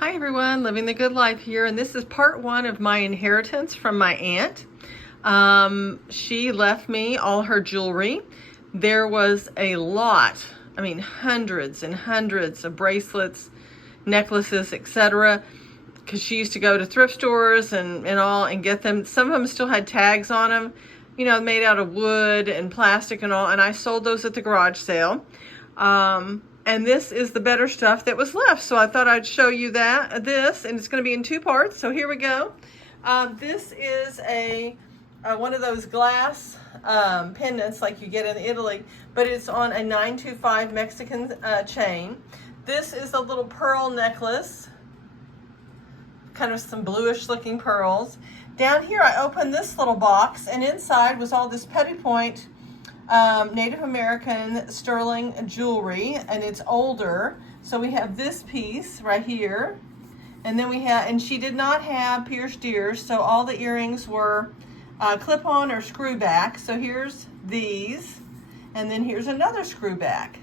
Hi everyone, living the good life here, and this is part one of my inheritance from my aunt. She left me all her jewelry. There was a lot, hundreds and hundreds of bracelets, necklaces, etc. Because she used to go to thrift stores and all and get them. Some of them still had tags on them, made out of wood and plastic and all, and I sold those at the garage sale. And this is the better stuff that was left. So I thought I'd show you this, and it's going to be in two parts. So here we go. This is one of those glass pendants like you get in Italy, but it's on a 925 Mexican chain. This is a little pearl necklace, kind of some bluish looking pearls. Down here I opened this little box, and inside was all this Petit Point Native American sterling jewelry, and it's older. So we have this piece right here, and then and she did not have pierced ears, so all the earrings were clip-on or screw back. So here's these, and then here's another screw back.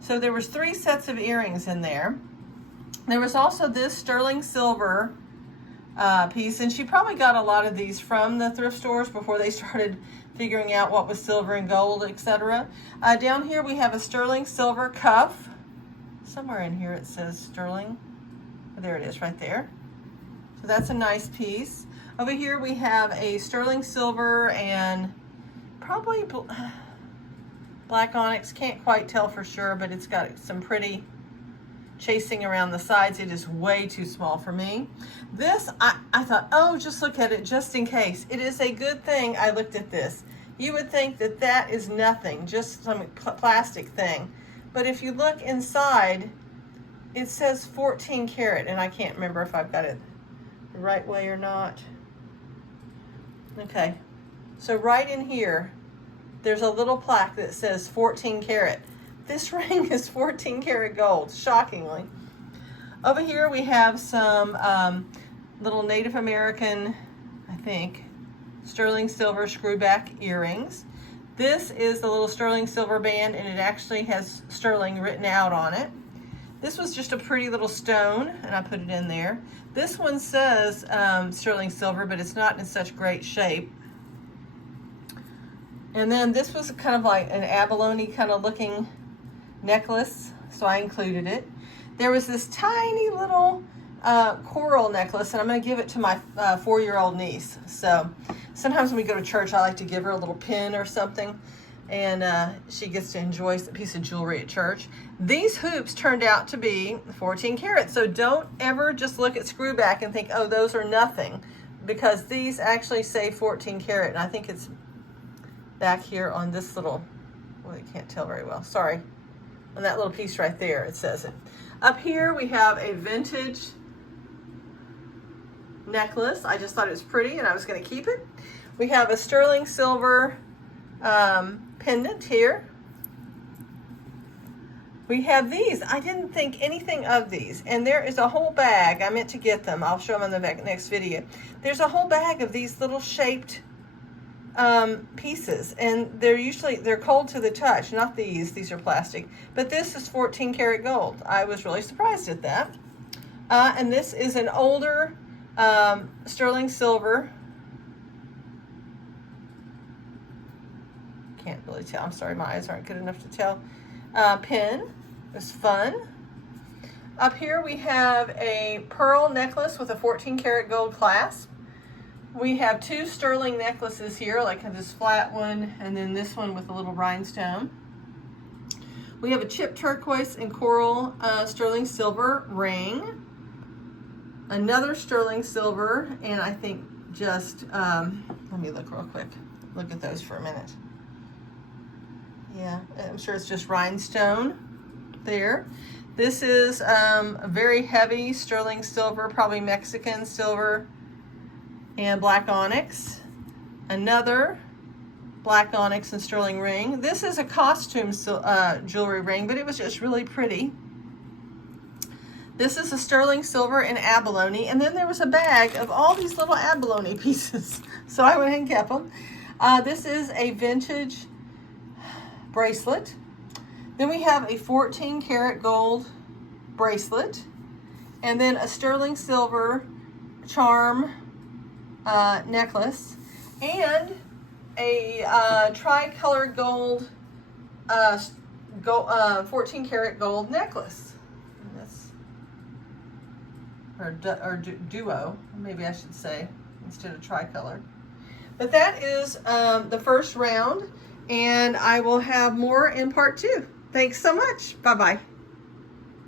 So there was 3 sets of earrings in there. There was also this sterling silver piece, and she probably got a lot of these from the thrift stores before they started figuring out what was silver and gold, etc. Down here we have a sterling silver cuff. Somewhere in here it says sterling. There it is right there. So that's a nice piece. Over here we have a sterling silver and probably black onyx. Can't quite tell for sure, but it's got some pretty chasing around the sides. It is way too small for me. This, I thought, oh, just look at it just in case. It is a good thing I looked at this. You would think that that is nothing, just some plastic thing. But if you look inside, it says 14 karat, and I can't remember if I've got it the right way or not. Okay, so right in here, there's a little plaque that says 14 karat. This ring is 14 karat gold, shockingly. Over here we have some little Native American, I think, sterling silver screwback earrings. This is the little sterling silver band, and it actually has sterling written out on it. This was just a pretty little stone, and I put it in there. This one says sterling silver, but it's not in such great shape. And then this was kind of like an abalone kind of looking necklace, so I included it. There was this tiny little coral necklace, and I'm going to give it to my 4-year-old niece. So sometimes when we go to church, I like to give her a little pin or something, and she gets to enjoy a piece of jewelry at church. These hoops turned out to be 14 karat, so don't ever just look at screw back and think, oh, those are nothing, because these actually say 14 karat, and I think it's back here on this little, well, you can't tell very well, sorry. On that little piece right there, it says it. Up here we have a vintage necklace. I just thought it was pretty and I was going to keep it. We have a sterling silver pendant here. We have these. I didn't think anything of these, and there is a whole bag. I meant to get them. I'll show them in the next video. There's a whole bag of these little shaped pieces, and they're cold to the touch. Not these are plastic, but this is 14 karat gold. I was really surprised at that. And this is an older sterling silver, can't really tell, I'm sorry, my eyes aren't good enough to tell, pin. It's fun. Up here we have a pearl necklace with a 14 karat gold clasp. We have 2 sterling necklaces here, like this flat one and then this one with a little rhinestone. We have a chipped turquoise and coral sterling silver ring. Another sterling silver, and I think just, let me look real quick. Look at those for a minute. Yeah, I'm sure it's just rhinestone there. This is a very heavy sterling silver, probably Mexican silver, and black onyx. Another black onyx and sterling ring. This is a costume jewelry ring, but it was just really pretty. This is a sterling silver and abalone, and then there was a bag of all these little abalone pieces, so I went ahead and kept them. This is a vintage bracelet. Then we have a 14 karat gold bracelet. and then a sterling silver charm necklace, and a tricolor gold, 14 karat gold necklace. And this, or duo, maybe I should say, instead of tricolor. But that is the first round, and I will have more in part 2. Thanks so much. Bye-bye.